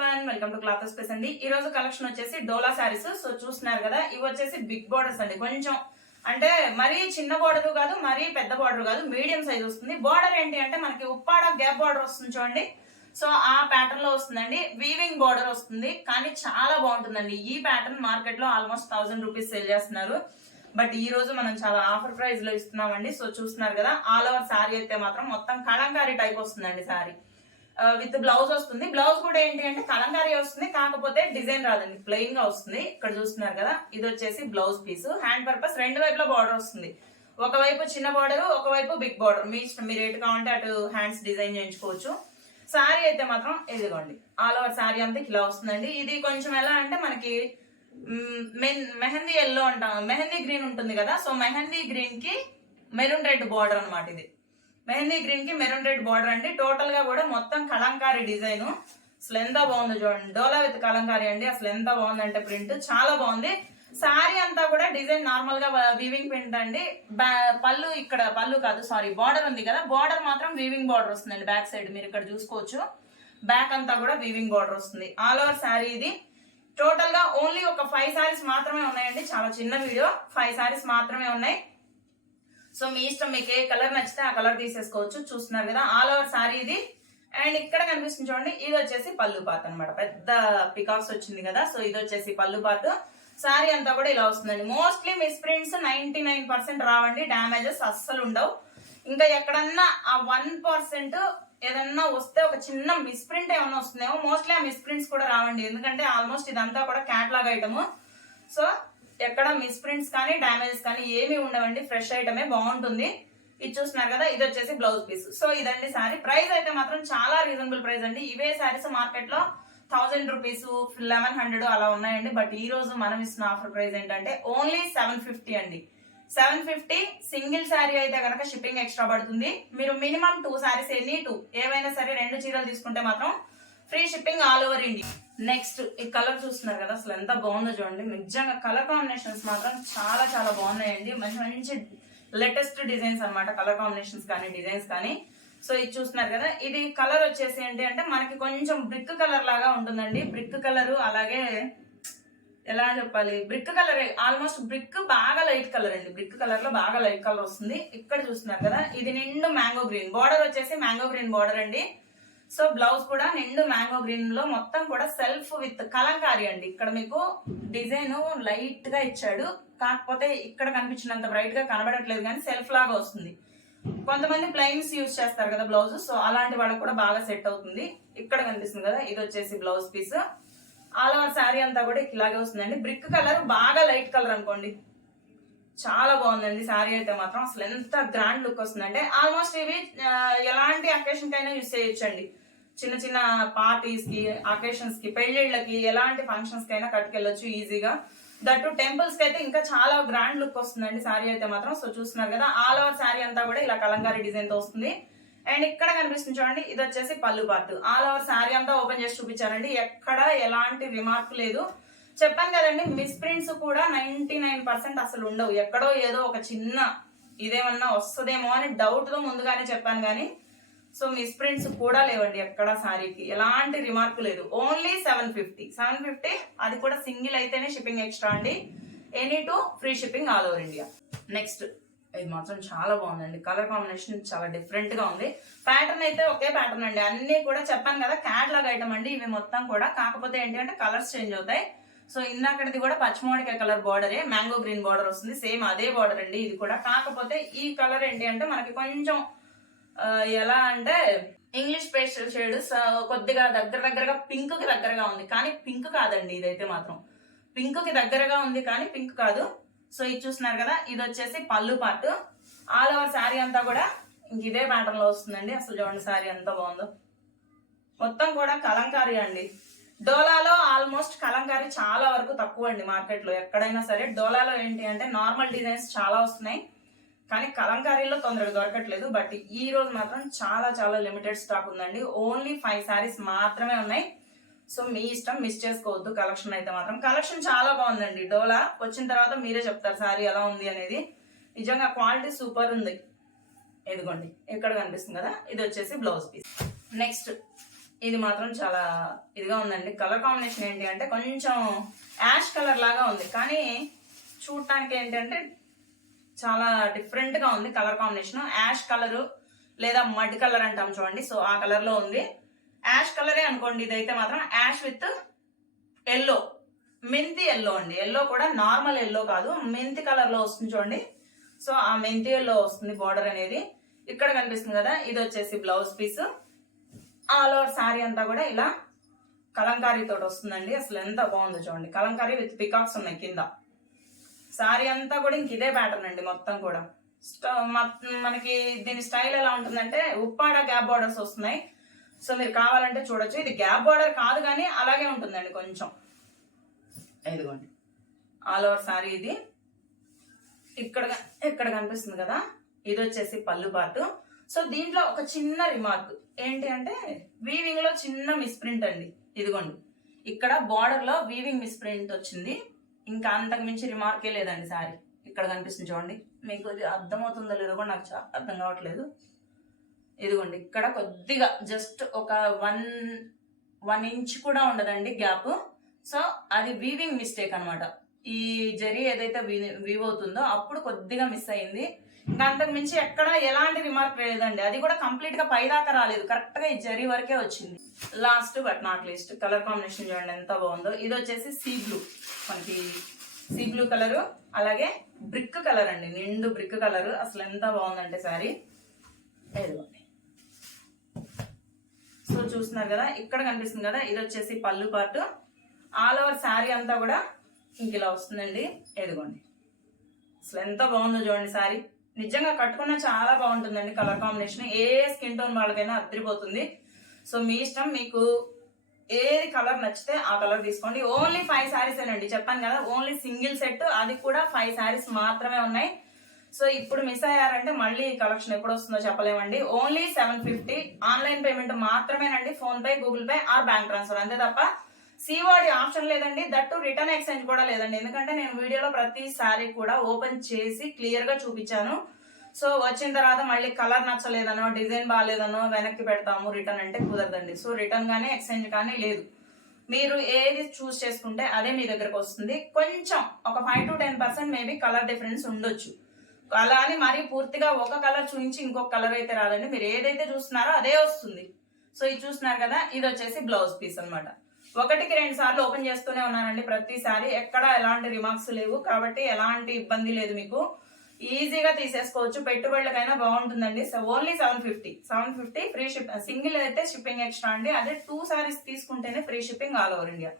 One welcome to cloth space అండి. ఈ రోజు కలెక్షన్ వచ్చేసి డోలా శారీస్. సో చూస్తున్నారు కదా ఇవి వచ్చేసి బిగ్ బోర్డర్స్ అండి. కొంచెం అంటే మరీ చిన్న బోర్డర్ కాదు మరీ పెద్ద బోర్డర్ కాదు మీడియం సైజ్ వస్తుంది. బోర్డర్ ఏంటి అంటే మనకి ఉప్పాడ గ్యాప్ బోర్డర్ వస్తుంది చూడండి. సో ఆ ప్యాటర్న్లో వస్తుందండి. వీవింగ్ బోర్డర్ వస్తుంది. కానీ చాలా బాగుంటుందండి. ఈ ప్యాటర్న్ మార్కెట్లో ఆల్మోస్ట్ థౌసండ్ రూపీస్ సేల్ చేస్తున్నారు. బట్ ఈ రోజు మనం చాలా ఆఫర్ ప్రైస్లో ఇస్తున్నామండి. సో చూస్తున్నారు కదా ఆల్ ఓవర్ శారీ అయితే మాత్రం మొత్తం కళంకారీ టైప్ వస్తుందండి శారీ విత్ బ్లౌజ్ వస్తుంది. బ్లౌజ్ కూడా ఏంటి అంటే కలంకారీ వస్తుంది కాకపోతే డిజైన్ రాదండి. ప్లెయిన్గా వస్తుంది. ఇక్కడ చూస్తున్నారు కదా ఇది వచ్చేసి బ్లౌజ్ పీస్. హ్యాండ్ పర్పస్ రెండు వైపులా బార్డర్ వస్తుంది. ఒకవైపు చిన్న బార్డర్ ఒకవైపు బిగ్ బార్డర్ మీ ఇష్టం మీరు ఎటు కావాలంటే అటు హ్యాండ్స్ డిజైన్ చేయించుకోవచ్చు. శారీ అయితే మాత్రం ఇదిగోండి. ఆల్ ఓవర్ శారీ అంతా ఇలా వస్తుందండి. ఇది కొంచెం ఎలా అంటే మనకి మెన్- మెహందీ ఎల్లో అంటాం. మెహందీ గ్రీన్ ఉంటుంది కదా సో మెహందీ గ్రీన్కి మెరూన్ రెడ్ బార్డర్ అనమాట ఇది. మెహందీ గ్రీన్కి మెరూన్ రెడ్ బార్డర్ అండి. టోటల్గా కూడా మొత్తం కలంకారీ డిజైన్. అసలు ఎంత బాగుంది చూడండి. డోలా విత్ కలంకారీ అండి. అసలు ఎంత బాగుందంటే ప్రింట్. చాలా బాగుంది. శారీ అంతా కూడా డిజైన్ నార్మల్గా వీవింగ్ ప్రింట్ అండి. పళ్ళు ఇక్కడ పళ్ళు కాదు సారీ బార్డర్ ఉంది కదా. బార్డర్ మాత్రం వీవింగ్ బార్డర్ వస్తుందండి బ్యాక్ సైడ్ మీరు ఇక్కడ చూసుకోవచ్చు. బ్యాక్ అంతా కూడా వీవింగ్ బార్డర్ వస్తుంది. ఆల్ ఓవర్ శారీ ఇది. టోటల్గా ఓన్లీ ఒక ఫైవ్ సారీస్ మాత్రమే ఉన్నాయండి. చాలా చిన్న వీడియో ఫైవ్ సారీస్ మాత్రమే ఉన్నాయి. సో మీ ఇష్టం మీకు ఏ కలర్ నచ్చితే ఆ కలర్ తీసేసుకోవచ్చు. చూస్తున్నారు కదా ఆల్ ఓవర్ సారీ ఇది. అండ్ ఇక్కడ కనిపిస్తుంది చూడండి ఇది వచ్చేసి పళ్ళు పాత్ అన్నమాట. పెద్ద పికాక్స్ వచ్చింది కదా సో ఇది వచ్చేసి పళ్ళు పాత్. సారీ అంతా కూడా ఇలా వస్తుందండి. Mostly miss prints ninety nine percent రావండి డ్యామేజెస్ అస్సలు ఉండవు. ఇంకా ఎక్కడన్నా ఆ వన్ పర్సెంట్ ఏదన్నా వస్తే ఒక చిన్న మిస్ ప్రింట్ ఏమన్నా వస్తుందేమో మోస్ట్లీ ఆ మిస్ ప్రింట్స్ కూడా రావండి. ఎందుకంటే ఆల్మోస్ట్ ఇదంతా కూడా క్యాట్లాగ్ ఐటమ్ సో ఎక్కడ మిస్ ప్రింట్స్ కానీ డ్యామేజెస్ కానీ ఏమీ ఉండవండి. ఫ్రెష్ ఐటమే బాగుంటుంది. ఇది చూస్తున్నారు కదా ఇది వచ్చేసి బ్లౌజ్ పీస్. సో ఇదండి సారీ. ప్రైస్ అయితే మాత్రం చాలా రీజనబుల్ ప్రైస్ అండి. ఇవే సారీస్ మార్కెట్లో థౌసండ్ రూపీస్ లెవెన్ హండ్రెడ్ అలా ఉన్నాయండి. బట్ ఈ రోజు మనం ఇస్తున్న ఆఫర్ ప్రైస్ ఏంటంటే ఓన్లీ సెవెన్ ఫిఫ్టీ అండి. సెవెన్ ఫిఫ్టీ సింగిల్ శారీ అయితే కనుక షిప్పింగ్ ఎక్స్ట్రా పడుతుంది. మీరు minimum two saris any two ఏవైనా సరే రెండు చీరలు తీసుకుంటే మాత్రం free shipping all over India. Next ఈ కలర్ చూస్తున్నారు కదా అసలు ఎంత బాగుందో చూడండి. నిజంగా కలర్ కాంబినేషన్స్ మాత్రం చాలా చాలా బాగున్నాయండి. మంచి మంచి లేటెస్ట్ డిజైన్స్ అన్నమాట. కలర్ కాంబినేషన్స్ కానీ డిజైన్స్ కానీ. సో ఇది చూస్తున్నారు కదా ఇది కలర్ వచ్చేసి ఏంటి అంటే మనకి కొంచెం బ్రిక్ కలర్ లాగా ఉంటుందండి. బ్రిక్ కలర్ అలాగే ఎలా చెప్పాలి? బ్రిక్ కలర్ ఆల్మోస్ట్ బ్రిక్ బాగా లైట్ కలర్ అండి. బ్రిక్ కలర్లో బాగా లైట్ కలర్ వస్తుంది. ఇక్కడ చూస్తున్నారు కదా ఇది నిండు మ్యాంగో గ్రీన్ బార్డర్ వచ్చేసి మ్యాంగో గ్రీన్ బార్డర్ అండి. సో బ్లౌజ్ కూడా నిండు మ్యాంగో గ్రీన్లో మొత్తం కూడా సెల్ఫ్ విత్ కలంకారీ అండి. ఇక్కడ మీకు డిజైన్ లైట్గా ఇచ్చాడు. కాకపోతే ఇక్కడ కనిపించినంత బ్రైట్గా కనబడట్లేదు కానీ సెల్ఫ్ లాగా వస్తుంది. కొంతమంది ప్లైన్స్ యూజ్ చేస్తారు కదా బ్లౌజ్ సో అలాంటి వాళ్ళకి కూడా బాగా సెట్ అవుతుంది. ఇక్కడ కనిపిస్తుంది కదా ఇది వచ్చేసి blouse piece. All over sari అంతా కూడా ఇలాగే వస్తుందండి. బ్రిక్ కలర్ బాగా లైట్ కలర్ అనుకోండి. చాలా బాగుందండి. శారీ అయితే మాత్రం అసలు ఎంత గ్రాండ్ లుక్ వస్తుందంటే ఆల్మోస్ట్ ఇవి ఎలాంటి అకేషన్ కైనా యూస్ చేయొచ్చండి. చిన్న చిన్న పార్టీస్కి అకేషన్స్కి పెళ్ళిళ్ళకి ఎలాంటి ఫంక్షన్స్ కైనా కట్టుకెళ్ళొచ్చు ఈజీగా. దట్టు టెంపుల్స్కి అయితే ఇంకా చాలా గ్రాండ్ లుక్ వస్తుందండి శారీ అయితే మాత్రం. సో చూస్తున్నారు కదా ఆల్ ఓవర్ శారీ అంతా కూడా ఇలా కలంకారీ డిజైన్తో వస్తుంది. అండ్ ఇక్కడ కనిపిస్తుంది చూడండి ఇది వచ్చేసి పళ్ళు పార్ట్. ఆల్ ఓవర్ శారీ అంతా ఓపెన్ చేసి చూపించారండి. ఎక్కడ ఎలాంటి రిమార్క్ లేదు. చెప్పాను కదండి మిస్ ప్రింట్స్ కూడా నైన్టీ నైన్ పర్సెంట్ అసలు ఉండవు. ఎక్కడో ఏదో ఒక చిన్న ఇదేమన్నా వస్తుందేమో అని డౌట్తో ముందుగానే చెప్పాను కానీ సో మిస్ ప్రింట్స్ కూడా లేవండి ఎక్కడ సారీకి. ఎలాంటి రిమార్క్ లేదు. Only seven fifty seven fifty అది కూడా సింగిల్ అయితేనే షిప్పింగ్ ఎక్స్ట్రా అండి. Any two free shipping all over India next ఇది మాత్రం చాలా బాగుందండి. కలర్ కాంబినేషన్ చాలా డిఫరెంట్గా ఉంది. ప్యాటర్న్ అయితే ఒకే ప్యాటర్న్ అండి. అన్ని కూడా చెప్పాను కదా క్యాట్లాగ్ ఐటమ్ అండి. ఇవి మొత్తం కూడా. కాకపోతే ఏంటి అంటే కలర్స్ చేంజ్ అవుతాయి. సో ఇందాకటిది కూడా పచ్చిమామిడికాయ కలర్ బార్డరే మ్యాంగో గ్రీన్ బార్డర్ వస్తుంది. సేమ్ అదే బార్డర్ అండి ఇది కూడా. కాకపోతే ఈ కలర్ ఏంటి అంటే మనకి కొంచెం ఎలా అంటే ఇంగ్లీష్ పేస్టల్ షేడ్ కొద్దిగా దగ్గర దగ్గరగా పింక్కి దగ్గరగా ఉంది. కానీ పింక్ కాదండి ఇదైతే మాత్రం. పింక్కి దగ్గరగా ఉంది కానీ పింక్ కాదు. సో ఇది చూస్తున్నారు కదా ఇది వచ్చేసి పళ్ళు పార్ట్ ఆల్ ఓవర్ శారీ అంతా కూడా ఇంక ఇదే ప్యాటర్న్లో వస్తుందండి. అసలు చూడండి శారీ ఎంత బాగుందో. మొత్తం కూడా కలంకారీ అండి. డోలాలో ఆల్మోస్ట్ కలంకారీ చాలా వరకు తక్కువ అండి మార్కెట్లో. ఎక్కడైనా సరే డోలాలో ఏంటి అంటే నార్మల్ డిజైన్స్ చాలా వస్తున్నాయి. కానీ కలంకారీలో తొందరగా దొరకట్లేదు. బట్ ఈ రోజు మాత్రం చాలా చాలా లిమిటెడ్ స్టాక్ ఉందండి. ఓన్లీ ఫైవ్ శారీస్ మాత్రమే ఉన్నాయి. సో మీ ఇష్టం మిస్ చేసుకోవద్దు. కలెక్షన్ అయితే మాత్రం. కలెక్షన్ చాలా బాగుందండి. డోలా వచ్చిన తర్వాత మీరే చెప్తారు సారీ ఎలా ఉంది అనేది. నిజంగా క్వాలిటీ సూపర్ ఉంది. ఎదుగోండి ఎక్కడ కనిపిస్తుంది కదా? ఇది వచ్చేసి బ్లౌజ్ పీస్. నెక్స్ట్ ఇది మాత్రం చాలా ఇదిగా ఉందండి. కలర్ కాంబినేషన్ ఏంటి అంటే కొంచెం యాష్ కలర్ లాగా ఉంది. కానీ చూడటానికి ఏంటంటే చాలా డిఫరెంట్గా ఉంది కలర్ కాంబినేషన్ యాష్ కలరు లేదా మడ్ కలర్ అంటాం చూడండి. సో ఆ కలర్లో ఉంది. యాష్ కలరే అనుకోండి ఇదైతే మాత్రం యాష్ విత్ ఎల్లో మెంతి ఎల్లో అండి. ఎల్లో కూడా నార్మల్ ఎల్లో కాదు. మెంతి కలర్లో వస్తుంది చూడండి. సో ఆ మెంతి ఎల్లో వస్తుంది బార్డర్ అనేది. ఇక్కడ కనిపిస్తుంది కదా ఇది వచ్చేసి blouse piece all over sari అంతా కూడా ఇలా కలంకారీ తోటి వస్తుందండి. అసలు ఎంత బాగుందో చూడండి. కలంకారీ విత్ పికాక్స్ ఉన్నాయి కింద. శారీ అంతా కూడా ఇంక ఇదే ప్యాటర్న్ అండి మొత్తం కూడా. స్ట- మనకి దీని స్టైల్ ఎలా ఉంటుందంటే ఉప్పాడ గ్యాప్ బార్డర్స్ వస్తున్నాయి. సో మీరు కావాలంటే చూడొచ్చు. ఇది గ్యాప్ బార్డర్ కాదు కానీ అలాగే ఉంటుందండి కొంచెం. ఇదిగోండి. ఆల్ ఓవర్ శారీ ఇది. ఇక్కడ ఇక్కడ కనిపిస్తుంది కదా? ఇది వచ్చేసి పళ్ళు పాటు. సో దీంట్లో ఒక చిన్న రిమార్క్. ఏంటి అంటే వీవింగ్లో చిన్న మిస్ప్రింట్ అండి. ఇదిగోండి. ఇక్కడ బార్డర్లో వీవింగ్ మిస్ప్రింట్ వచ్చింది. ఇంకా అంతకు మించి రిమార్కే లేదండి సారీ. ఇక్కడ కనిపిస్తుంది చూడండి. మీకు ఇది అర్థమవుతుందో లేదో కూడా నాకు అర్థం కావట్లేదు. ఇదిగోండి. ఇక్కడ కొద్దిగా జస్ట్ ఒక వన్ వన్ ఇంచ్ కూడా ఉండదండి గ్యాప్ సో అది వీవింగ్ మిస్టేక్ అనమాట ఈ జరీ ఏదైతే వీవ్ అవుతుందో అప్పుడు కొద్దిగా మిస్ అయింది. అంతకు మించి ఎక్కడ ఎలాంటి రిమార్క్ లేదండి. అది కూడా కంప్లీట్గా పైదాకా రాలేదు. కరెక్ట్గా ఈ జరీ వరకే వచ్చింది. Last but not least colour combination చూడండి ఎంత బాగుందో. ఇది వచ్చేసి సీ బ్లూ మనకి సీ బ్లూ కలర్ అలాగే బ్రిక్ కలర్ అండి. నిండు బ్రిక్ కలర్ అసలు ఎంత బాగుందంటే సారీ. ఇదిగోండి. సో చూస్తున్నారు కదా ఇక్కడ కనిపిస్తుంది కదా ఇది వచ్చేసి పళ్ళు పార్ట్ ఆల్ ఓవర్ శారీ అంతా కూడా ఇంక ఇలా వస్తుందండి. ఎదుగోండి అసలు ఎంత బాగుందో చూడండి శారీ నిజంగా కట్టుకున్న చాలా బాగుంటుందండి కలర్ కాంబినేషన్. ఏ స్కిన్ టోన్ వాళ్ళకైనా అద్దరిపోతుంది. సో మీ ఇష్టం మీకు ఏది కలర్ నచ్చితే ఆ కలర్ తీసుకోండి. ఓన్లీ ఫైవ్ శారీస్ అండి చెప్పాను కదా ఓన్లీ సింగిల్ సెట్ అది కూడా ఫైవ్ శారీస్ మాత్రమే ఉన్నాయి. సో ఇప్పుడు మిస్ అయ్యారంటే మళ్ళీ కలెక్షన్ ఎప్పుడు వస్తుందో చెప్పలేమండి. Only seven fifty online payment మాత్రమేనండి PhonePe Google pay or bank transfer అంతే తప్ప సీవాడి ఆప్షన్ లేదండి. దట్టు రిటర్న్ ఎక్స్చేంజ్ కూడా లేదండి. ఎందుకంటే నేను వీడియోలో ప్రతిసారి కూడా ఓపెన్ చేసి క్లియర్గా చూపించాను. సో వచ్చిన తర్వాత మళ్ళీ కలర్ నచ్చలేదనో డిజైన్ బాగాలేదనో వెనక్కి పెడతాము రిటర్న్ అంటే కుదరదండి. సో రిటర్న్ కానీ ఎక్స్చేంజ్ కానీ లేదు. మీరు ఏది చూస్ చేసుకుంటే అదే మీ దగ్గరకు వస్తుంది. కొంచెం ఒక five to ten percent maybe colour difference ఉండొచ్చు. అలా అని మరీ పూర్తిగా ఒక కలర్ చూపించి ఇంకొక కలర్ అయితే రాదండి. మీరు ఏదైతే చూస్తున్నారో అదే వస్తుంది. సో ఇది చూస్తున్నారు కదా ఇది వచ్చేసి బ్లౌజ్ పీస్ అన్నమాట. ఒకటికి రెండు సార్లు ఓపెన్ చేస్తూనే ఉన్నానండి ప్రతిసారి. ఎక్కడ ఎలాంటి రిమార్క్స్ లేవు కాబట్టి ఎలాంటి ఇబ్బంది లేదు మీకు. ఈజీగా తీసేసుకోవచ్చు. పెట్టుబడులకైనా బాగుంటుందండి. So only seven fifty. Seven fifty free ship single అయితే షిప్పింగ్ ఎక్స్ట్రా అండి. అదే టూ సారీస్ తీసుకుంటేనే free shipping all over India.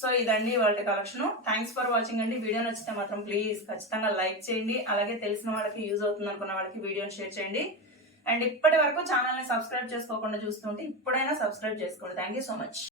So ఇదండి వాళ్ళ కలెక్షన్. థ్యాంక్స్ ఫర్ వాచింగ్ అండి. వీడియో నచ్చితే మాత్రం ప్లీజ్ ఖచ్చితంగా లైక్ చేయండి. అలాగే తెలిసిన వాళ్ళకి యూజ్ అవుతుంది అనుకున్న వాళ్ళకి వీడియోని షేర్ చేయండి. అండ్ ఇప్పటి వరకు ఛానల్ని సబ్స్క్రైబ్ చేసుకోకుండా చూస్తుంటే ఇప్పుడైనా సబ్స్క్రైబ్ చేసుకోండి. Thank you so much.